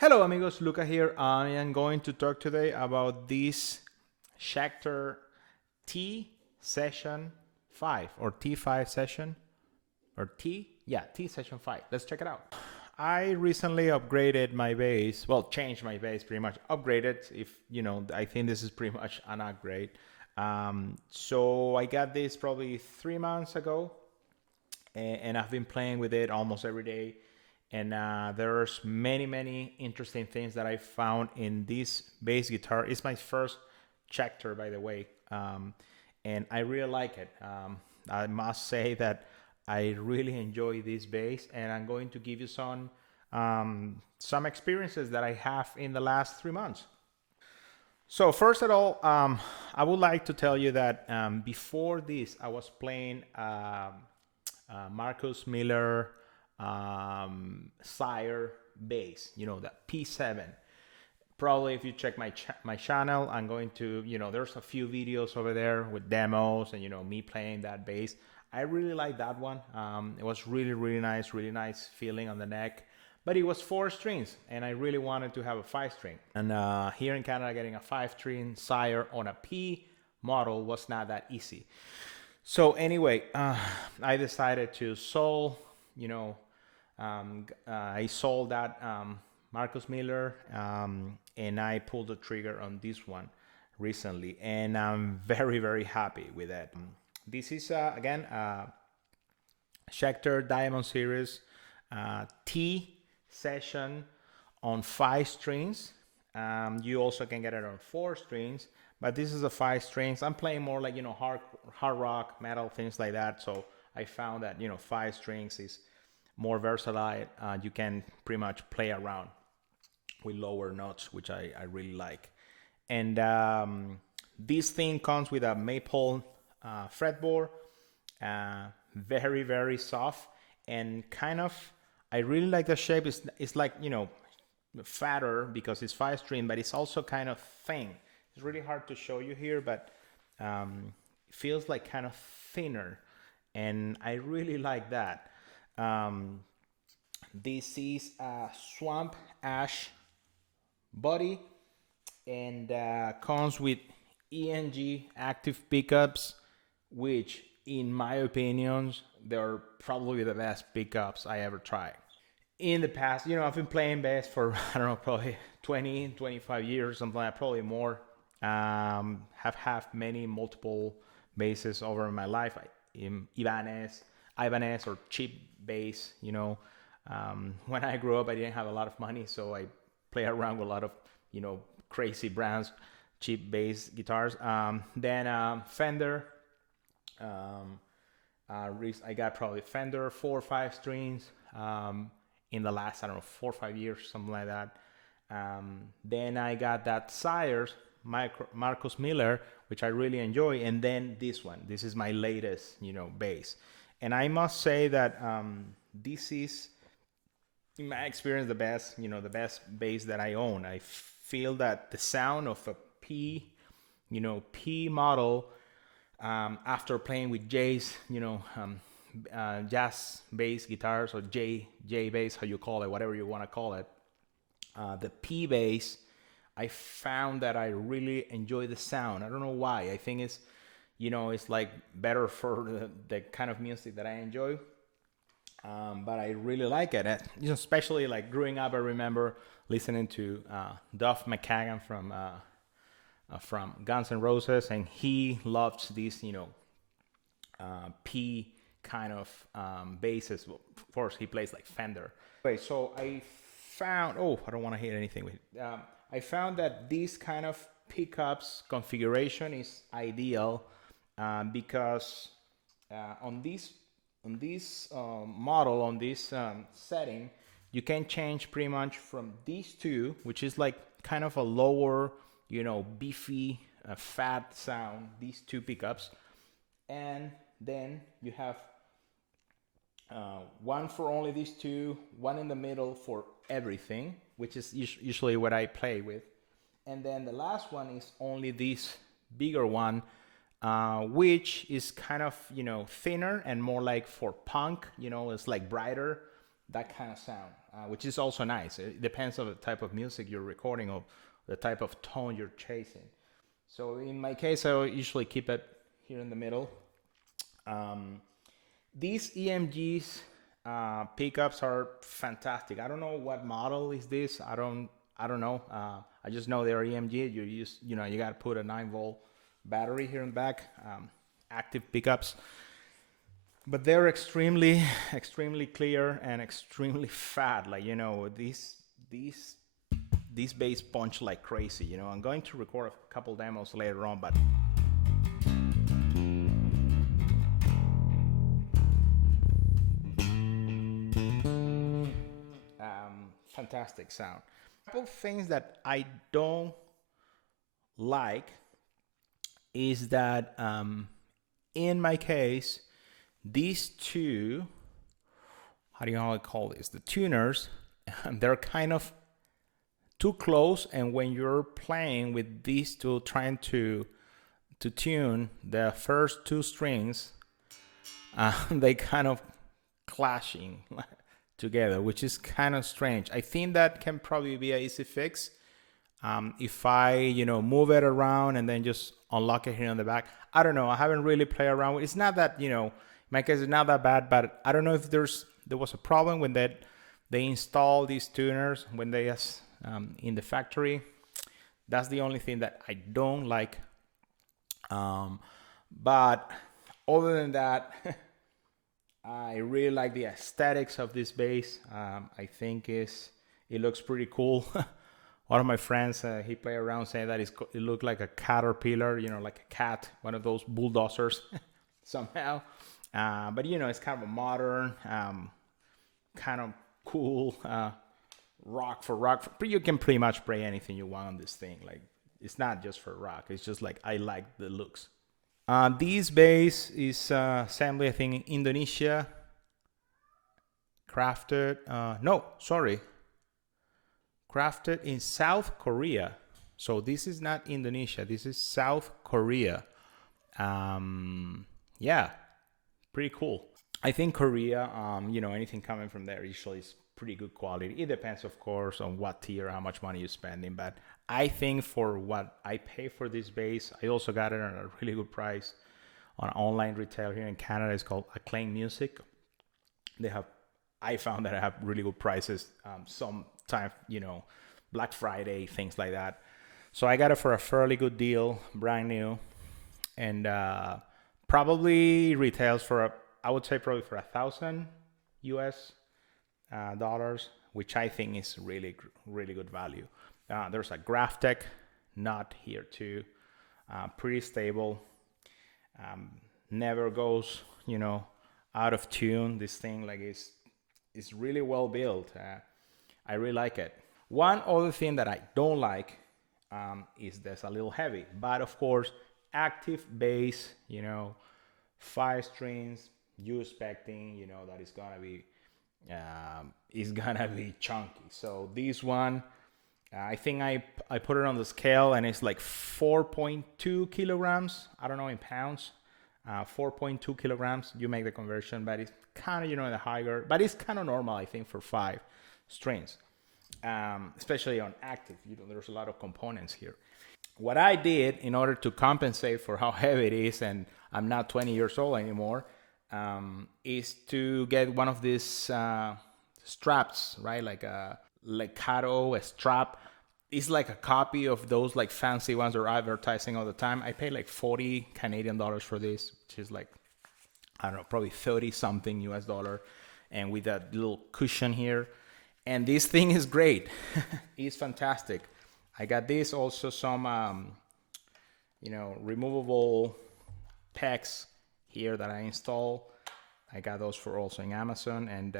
Hello amigos, Luca here. I am going to talk today about this Schecter T Session 5 or T5 session or T Session 5. Let's check it out. I recently upgraded my bass, well, changed my bass pretty much, upgraded if, I think this is pretty much an upgrade. So I got this probably 3 months ago and I've been playing with it almost every day. And there's many interesting things that I found in this bass guitar. It's my first Schecter, by the way, and I really like it. I must say that I really enjoy this bass, and I'm going to give you some experiences that I have in the last 3 months. So first of all, I would like to tell you that before this, I was playing Marcus Miller Sire bass, the P7. Probably if you check my channel, I'm going to, there's a few videos over there with demos and, me playing that bass. I really like that one. It was really nice feeling on the neck, but it was 4 strings and I really wanted to have a 5-string. And here in Canada, getting a 5-string Sire on a P model was not that easy. So anyway, I decided to solve, I sold that Marcus Miller and I pulled the trigger on this one recently, and I'm very happy with it. This is again Schecter Diamond Series T Session on 5 strings. You also can get it on 4 strings, but this is a 5 strings. I'm playing more like hard rock, metal, things like that. So I found that 5 strings is more versatile. You can pretty much play around with lower notes, which I really like. And this thing comes with a maple fretboard, very soft, and kind of, I really like the shape. It's like, fatter because it's 5-string, but it's also kind of thin. It's really hard to show you here, but it feels like kind of thinner, and I really like that. This is a swamp ash body and comes with ENG active pickups, which in my opinion, they're probably the best pickups I ever tried. In the past, I've been playing bass for, I don't know, probably 25 years, something like that, probably more. Have had multiple basses over my life. Ibanez or cheap bass, when I grew up, I didn't have a lot of money, so I play around with a lot of, crazy brands, cheap bass guitars. Then Fender. I got probably Fender 4 or 5 strings in the last, I don't know, 4 or 5 years, something like that. Then I got that Sire's Marcus Miller, which I really enjoy, and then this one. This is my latest, bass. And I must say that this is, in my experience, the best bass that I own. I feel that the sound of a P model, after playing with J's, jazz bass guitars, or J bass, how you call it, whatever you want to call it, the P bass, I found that I really enjoy the sound. I don't know why. I think it's, it's like better for the kind of music that I enjoy. But I really like it. Especially like growing up, I remember listening to Duff McKagan from Guns N' Roses, and he loves these, P kind of basses. Well, of course, he plays like Fender. Okay, so I found, I don't want to hit anything with it. I found that this kind of pickups configuration is ideal because on this model, on this setting, you can change pretty much from these two, which is like kind of a lower, beefy, fat sound, these 2 pickups, and then you have one for only these 2, one in the middle for everything, which is usually what I play with, and then the last one is only this bigger one, which is kind of, thinner and more like for punk, it's like brighter, that kind of sound. which is also nice. It depends on the type of music you're recording or the type of tone you're chasing. So in my case, I usually keep it here in the middle. These EMGs pickups are fantastic. I don't know what model is this. I don't know. I just know they're EMG. You got to put a 9-volt battery here in the back. Active pickups, but they're extremely clear and extremely fat. Like, these bass punch like crazy. I'm going to record a couple demos later on, but fantastic sound. A couple things that I don't like is that in my case, these two, how do you call this? The tuners, they're kind of too close, and when you're playing with these two, trying to tune the first two strings, they kind of clashing together, which is kind of strange. I think that can probably be an easy fix. If I, move it around and then just unlock it here on the back. I don't know. I haven't really played around with it. It's not that, in my case, it's not that bad, but I don't know if there was a problem when they installed these tuners when they in the factory. That's the only thing that I don't like. But other than that, I really like the aesthetics of this bass. I think it looks pretty cool. One of my friends, he played around saying that it looked like a caterpillar, like a cat, one of those bulldozers somehow. But, it's kind of a modern, kind of cool rock. You can pretty much play anything you want on this thing. Like, it's not just for rock. It's just like I like the looks. This bass is assembly, I think, in Indonesia. Crafted in South Korea. So this is not Indonesia. This is South Korea. Yeah, pretty cool. I think Korea, anything coming from there usually is pretty good quality. It depends, of course, on what tier, how much money you're spending. But I think for what I pay for this bass, I also got it at a really good price on online retail here in Canada. It's called Acclaim Music. I found that I have really good prices. Sometime, Black Friday, things like that. So I got it for a fairly good deal, brand new, and probably retails for I would say probably for $1,000 US dollars, which I think is really good value. There's a Graphtec nut here too, pretty stable. Never goes, out of tune. This thing is really well built. I really like it. One other thing that I don't like is that's a little heavy, but of course, active bass, 5 strings, you expecting, that is gonna be chunky. So this one, I think I put it on the scale and it's like 4.2 kilograms. I don't know in pounds. 4.2 kilograms. You make the conversion, but it's kind of, the higher, but it's kind of normal, I think, for 5 strings, especially on active. There's a lot of components here. What I did in order to compensate for how heavy it is, and I'm not 20 years old anymore, is to get one of these straps, right? Like a Legato strap. It's like a copy of those like fancy ones they're advertising all the time. I paid like 40 Canadian dollars for this, which is like, I don't know, probably 30 something US dollar. And with that little cushion here. And this thing is great. It's fantastic. I got this, also some, removable pegs here that I install. I got those for also in Amazon. And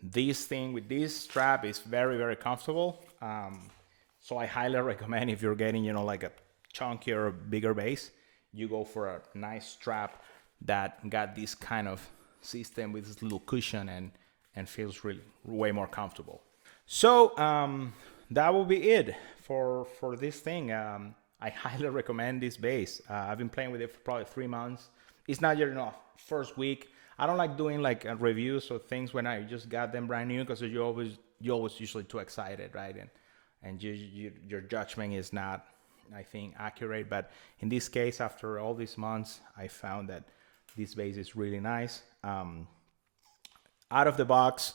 this thing with this strap is very comfortable. So I highly recommend, if you're getting, like a chunkier or bigger bass, you go for a nice strap that got this kind of system with this little cushion and feels really way more comfortable. So that will be it for this thing. I highly recommend this bass. I've been playing with it for probably 3 months. It's not yet enough. First week, I don't like doing like reviews or things when I just got them brand new, because you always usually too excited, right? And your judgment is not, I think, accurate. But in this case, after all these months, I found that this bass is really nice. Out of the box,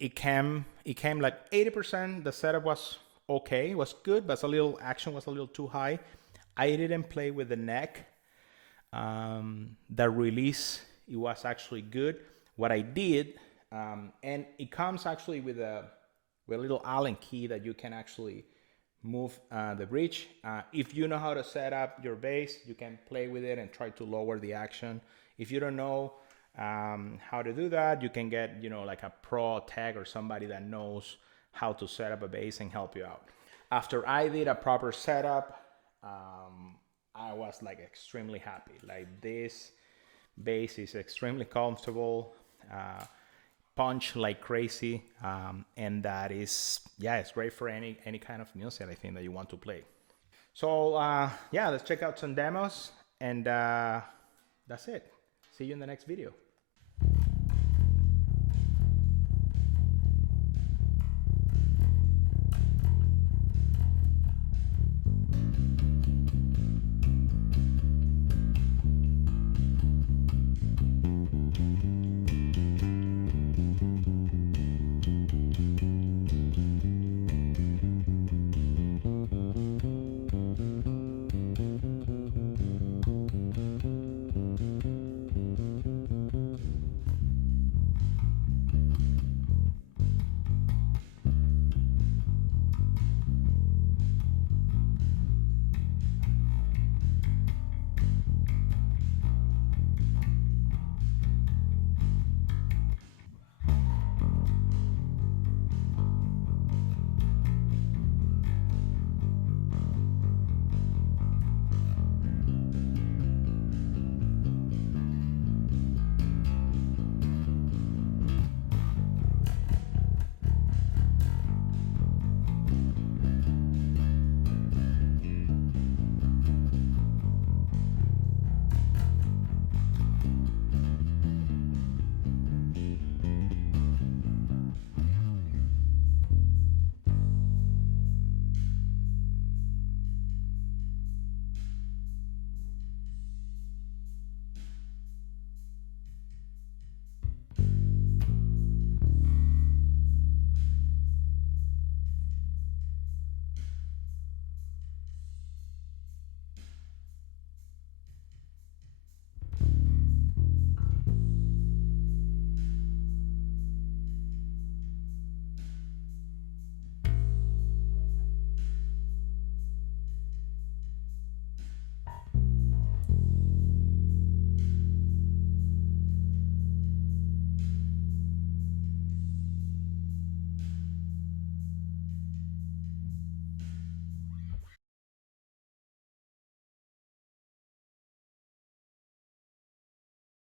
it came like 80%. The setup was okay, it was good, but action was a little too high. I didn't play with the neck. The release, it was actually good. What I did, and it comes actually with a little Allen key that you can actually move the bridge. If you know how to set up your bass, you can play with it and try to lower the action. If you don't know how to do that, you can get, like a pro tech or somebody that knows how to set up a bass and help you out. After I did a proper setup, I was like extremely happy. Like, this bass is extremely comfortable, punch like crazy, and that is, it's great for any kind of music, I think, that you want to play. So let's check out some demos, and that's it. See you in the next video.